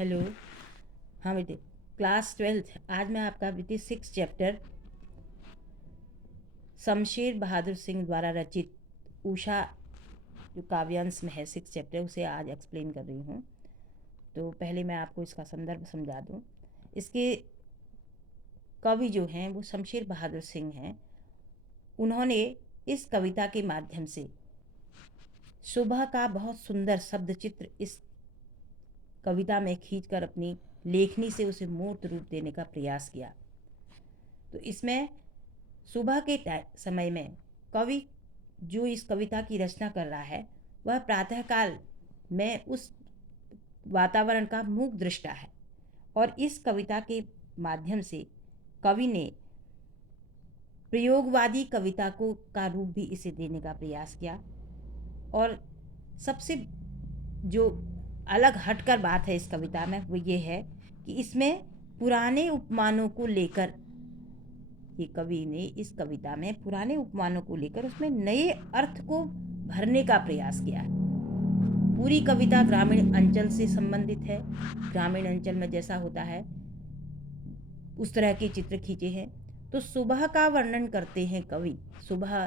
Hello. हाँ बेटे, class 12th। आज मैं आपका बेटे 6 चैप्टर शमशेर बहादुर सिंह द्वारा रचित उषा जो काव्यांश में है 6 चैप्टर, उसे आज एक्सप्लेन कर रही हूँ। तो पहले मैं आपको इसका संदर्भ समझा दूँ। इसके कवि जो हैं वो शमशेर बहादुर सिंह हैं। उन्होंने इस कविता के माध्यम से सुबह का बहुत सुंदर शब्द चित्र इस कविता में खींचकर अपनी लेखनी से उसे मूर्त रूप देने का प्रयास किया। तो इसमें सुबह के समय में कवि जो इस कविता की रचना कर रहा है वह प्रातःकाल में उस वातावरण का मूक दृष्टा है, और इस कविता के माध्यम से कवि ने प्रयोगवादी कविता को का रूप भी इसे देने का प्रयास किया। और सबसे जो अलग हटकर बात है इस कविता में वो ये है कि इसमें पुराने उपमानों को लेकर, ये कवि ने इस कविता में पुराने उपमानों को लेकर उसमें नए अर्थ को भरने का प्रयास किया है। पूरी कविता ग्रामीण अंचल से संबंधित है। ग्रामीण अंचल में जैसा होता है उस तरह के चित्र खींचे हैं। तो सुबह का वर्णन करते हैं कवि। सुबह,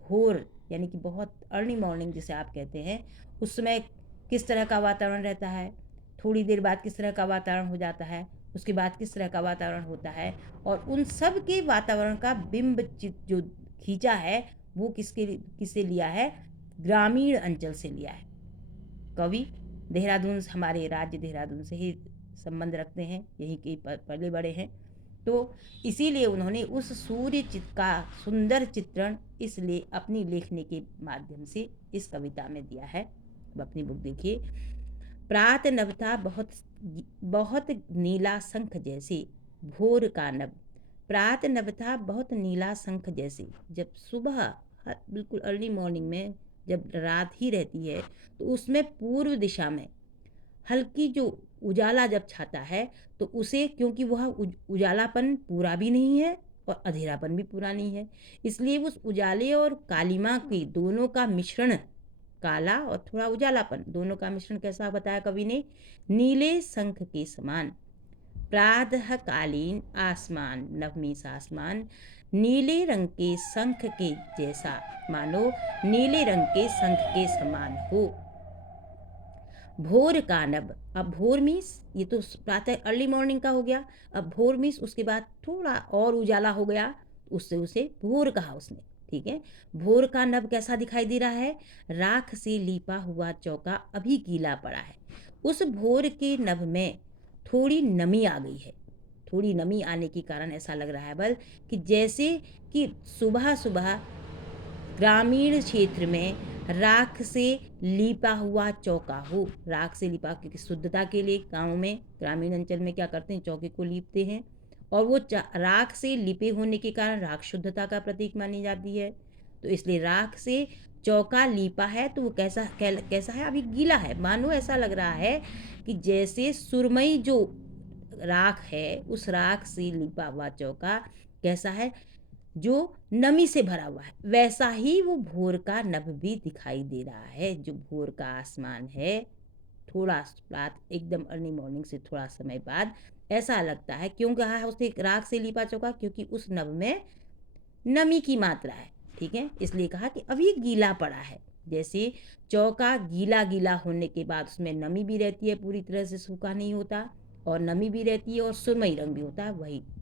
भोर, यानी कि बहुत अर्ली मॉर्निंग जिसे आप कहते हैं, उस समय किस तरह का वातावरण रहता है, थोड़ी देर बाद किस तरह का वातावरण हो जाता है, उसके बाद किस तरह का वातावरण होता है, और उन सब के वातावरण का बिंब चित्र जो खींचा है वो किससे लिया है? ग्रामीण अंचल से लिया है। कवि देहरादून, हमारे राज्य देहरादून से ही संबंध रखते हैं, यहीं के पले बड़े हैं। तो इसीलिए उन्होंने उस सूर्य चित्र का सुंदर चित्रण इसलिए अपनी लेखनी के माध्यम से इस कविता में दिया है। अब अपनी बुक देखिए। प्रात नभ था बहुत बहुत नीला शंख जैसे, भोर का नभ। प्रात नभ था बहुत नीला शंख जैसे। जब सुबह बिल्कुल अर्ली मॉर्निंग में जब रात ही रहती है तो उसमें पूर्व दिशा में हल्की जो उजाला जब छाता है तो उसे, क्योंकि वह उजालापन पूरा भी नहीं है और अंधेरापन भी पूरा नहीं है, इसलिए उस उजाले और कालिमा के दोनों का मिश्रण, काला और थोड़ा उजालापन, दोनों का मिश्रण कैसा बताया कवि ने? नीले शंख के समान। प्रातःकालीन आसमान, नवमीस आसमान नीले रंग के शंख के जैसा, मानो नीले रंग के शंख के समान हो। भोर का नभ, अब भोर मीन्स ये तो प्रातः अर्ली मॉर्निंग का हो गया। अब भोर मीन्स उसके बाद थोड़ा और उजाला हो गया, उससे उसे भोर कहा उसने। ठीक है। भोर का नभ कैसा दिखाई दे रहा है? राख से लीपा हुआ चौका अभी गीला पड़ा है। उस भोर के नभ में थोड़ी नमी आ गई है। थोड़ी नमी आने के कारण ऐसा लग रहा है बल कि जैसे कि सुबह सुबह ग्रामीण क्षेत्र में राख से लीपा हुआ चौका हो। राख से लीपा, क्योंकि शुद्धता के लिए गाँव में, ग्रामीण अंचल में क्या करते हैं, चौके को लीपते हैं, और वो राख से लिपे होने के कारण राख शुद्धता का प्रतीक मानी जाती है। तो इसलिए राख से चौका लीपा है तो वो कैसा है? अभी गीला है। मानो ऐसा लग रहा है कि जैसे सुरमई जो राख है उस राख से लिपा हुआ चौका कैसा है? जो नमी से भरा हुआ है। वैसा ही वो भोर का नभ भी दिखाई दे रहा है। जो भोर का आसमान है, थोड़ा रात एकदम अर्ली मॉर्निंग से थोड़ा समय बाद ऐसा लगता है। क्यों कहा है उसने राख से लीपा चौका? क्योंकि उस नभ में नमी की मात्रा है। ठीक है, इसलिए कहा कि अभी गीला पड़ा है। जैसे चौका गीला गीला होने के बाद उसमें नमी भी रहती है, पूरी तरह से सूखा नहीं होता, और नमी भी रहती है और सुरमई रंग भी होता है,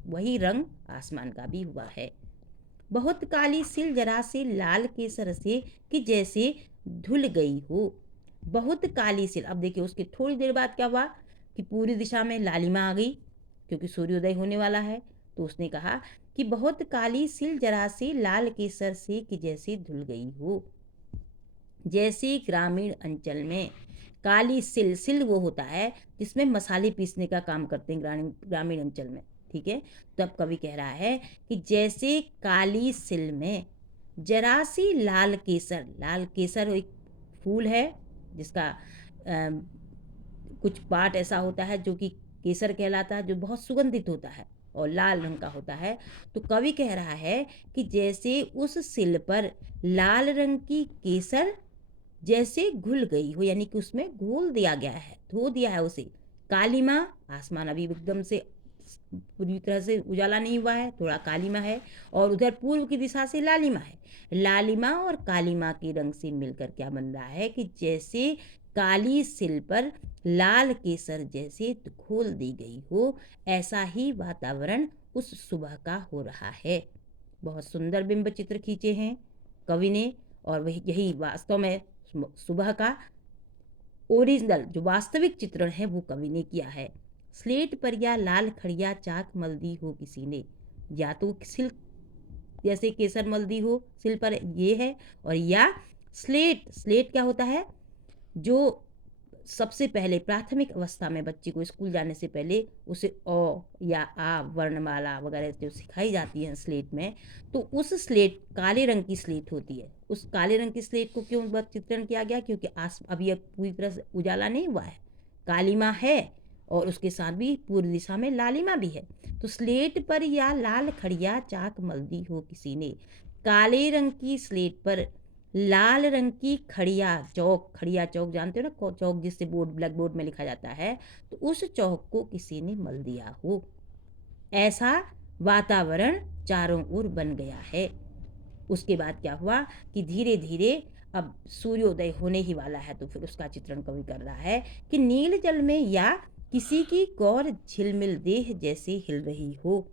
वही रंग आसमान का भी हुआ है। बहुत काली सिल जरा से लाल केसर से कि जैसे धुल गई हो। बहुत काली सिल, अब देखिए उसके थोड़ी देर बाद क्या हुआ कि पूरी दिशा में लालिमा आ गई, क्योंकि सूर्योदय होने वाला है। तो उसने कहा कि बहुत काली सिल जरा से लाल केसर से कि जैसे धुल गई हो। जैसे ग्रामीण अंचल में काली सिल, सिल वो होता है जिसमें मसाले पीसने का काम करते हैं ग्रामीण अंचल में। ठीक है, तब कवि कह रहा है कि जैसे काली सिल में जरा सी लाल केसर, लाल केसर एक फूल है जिसका कुछ पार्ट ऐसा होता है जो कि केसर कहलाता है, जो बहुत सुगंधित होता है और लाल रंग का होता है। तो कवि कह रहा है कि जैसे उस सिल पर लाल रंग की केसर जैसे घुल गई हो, यानी कि उसमें घोल दिया गया है, धो दिया है उसे, कालीमा, आसमान अभी एकदम से पूरी तरह से उजाला नहीं हुआ है, थोड़ा कालीमा है। और उधर पूर्व की दिशा से लालिमा है। लालिमा और कालीमा के रंग से मिलकर क्या बन रहा है कि जैसे काली सिल पर लाल केसर जैसे घोल दी गई हो, ऐसा ही वातावरण उस सुबह का हो रहा है। बहुत सुंदर बिंब चित्र खींचे हैं कवि ने, और वही यही वास्तव में सुबह का ओरिजिनल जो वास्तविक चित्रण है वो कवि ने किया है। स्लेट पर या लाल खड़िया चाक मल दी हो किसी ने, या तो सिल जैसे केसर मल दी हो सिल पर, ये है। और या स्लेट क्या होता है, जो सबसे पहले प्राथमिक अवस्था में बच्चे को स्कूल जाने से पहले उसे अ या आ वर्णमाला वगैरह जो सिखाई जाती है स्लेट में, तो उस स्लेट काले रंग की स्लेट होती है। उस काले रंग की स्लेट को क्यों चित्रण किया गया, क्योंकि अभी अब पूरी तरह से उजाला नहीं हुआ है, कालीमा है और उसके साथ भी पूर्व दिशा में लालिमा भी है। तो स्लेट पर या लाल खड़िया चाक मल दी हो किसी ने, काले रंग की स्लेट पर लाल रंग की खड़िया चौक जानते हो ना, चौक जिससे ब्लैक बोर्ड में लिखा जाता है, तो उस चौक को किसी ने मल दिया हो, ऐसा वातावरण चारों ओर बन गया है। उसके बाद क्या हुआ कि धीरे धीरे अब सूर्योदय होने ही वाला है, तो फिर उसका चित्रण कवि कर रहा है कि नील जल में या किसी की गौर झिलमिल देह जैसे हिल रही हो।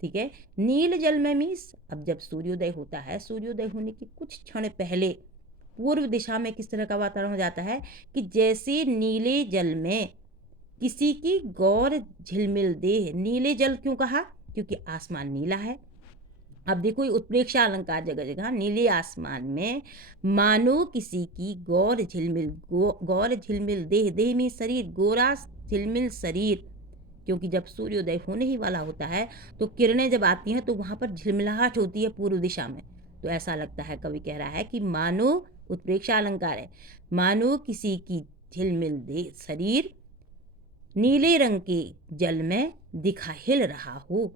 ठीक है, नील जल में मीन्स अब जब सूर्योदय होता है, सूर्योदय होने के कुछ क्षण पहले पूर्व दिशा में किस तरह का वातावरण हो जाता है कि जैसे नीले जल में किसी की गौर झिलमिल देह। नीले जल क्यों कहा, क्योंकि आसमान नीला है। अब देखो उत्प्रेक्षा अलंकार जगह जगह, नीले आसमान में मानो किसी की गौर झिलमिल देह में शरीर, गोरा झिलमिल शरीर, क्योंकि जब सूर्योदय होने ही वाला होता है तो किरणें जब आती हैं तो वहाँ पर झिलमिलाहट होती है पूर्व दिशा में, तो ऐसा लगता है, कवि कह रहा है कि मानो, उत्प्रेक्षा अलंकार है, मानो किसी की झिलमिल दे शरीर नीले रंग के जल में हिल रहा हो,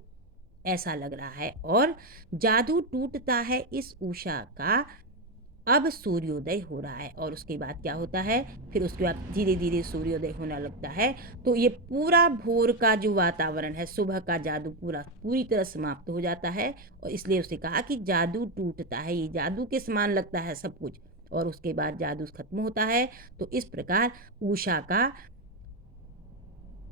ऐसा लग रहा है। और जादू टूटता है इस उषा का, अब सूर्योदय हो रहा है। और उसके बाद क्या होता है, फिर उसके बाद धीरे धीरे सूर्योदय होने लगता है, तो ये पूरा भोर का जो वातावरण है, सुबह का जादू पूरी तरह समाप्त हो जाता है। और इसलिए उसे कहा कि जादू टूटता है, ये जादू के समान लगता है सब कुछ, और उसके बाद जादू खत्म होता है। तो इस प्रकार उषा का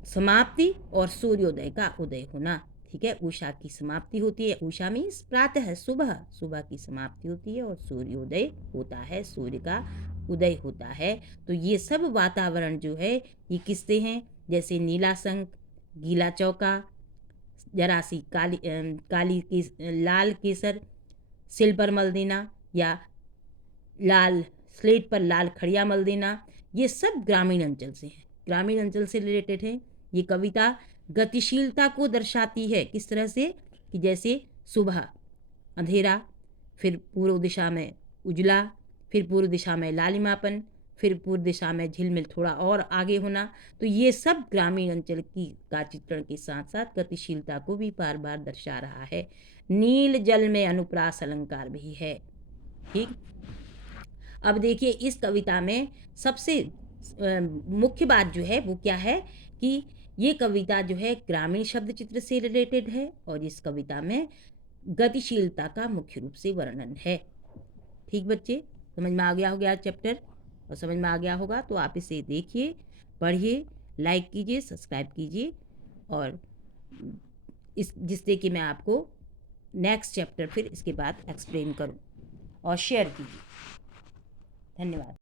समाप्ति और सूर्योदय का उदय होना। ठीक है, उषा की समाप्ति होती है, उषा मीन्स प्रातः है, सुबह की समाप्ति होती है और सूर्योदय होता है, सूर्य का उदय होता है। तो ये सब वातावरण जो है ये किससे हैं, जैसे नीला शंख, गीला चौका, जरा सी लाल केसर सिल पर मल देना, या लाल स्लेट पर लाल खड़िया मल देना, ये सब ग्रामीण अंचल से हैं, ग्रामीण अंचल से रिलेटेड है। ये कविता गतिशीलता को दर्शाती है, किस तरह से कि जैसे सुबह अंधेरा, फिर पूर्व दिशा में उजला, फिर पूर्व दिशा में लालिमापन, फिर पूर्व दिशा में झिलमिल थोड़ा और आगे होना। तो ये सब ग्रामीण अंचल की का चित्रण के साथ साथ गतिशीलता को भी बार बार दर्शा रहा है। नील जल में अनुप्रास अलंकार भी है। ठीक, अब देखिए इस कविता में सबसे मुख्य बात जो है वो क्या है कि ये कविता जो है ग्रामीण शब्द चित्र से रिलेटेड है, और इस कविता में गतिशीलता का मुख्य रूप से वर्णन है। ठीक बच्चे, समझ में आ गया होगा चैप्टर, और समझ में आ गया होगा तो आप इसे देखिए, पढ़िए, लाइक कीजिए, सब्सक्राइब कीजिए, और जिससे कि मैं आपको नेक्स्ट चैप्टर फिर इसके बाद एक्सप्लेन करूं, और शेयर कीजिए। धन्यवाद।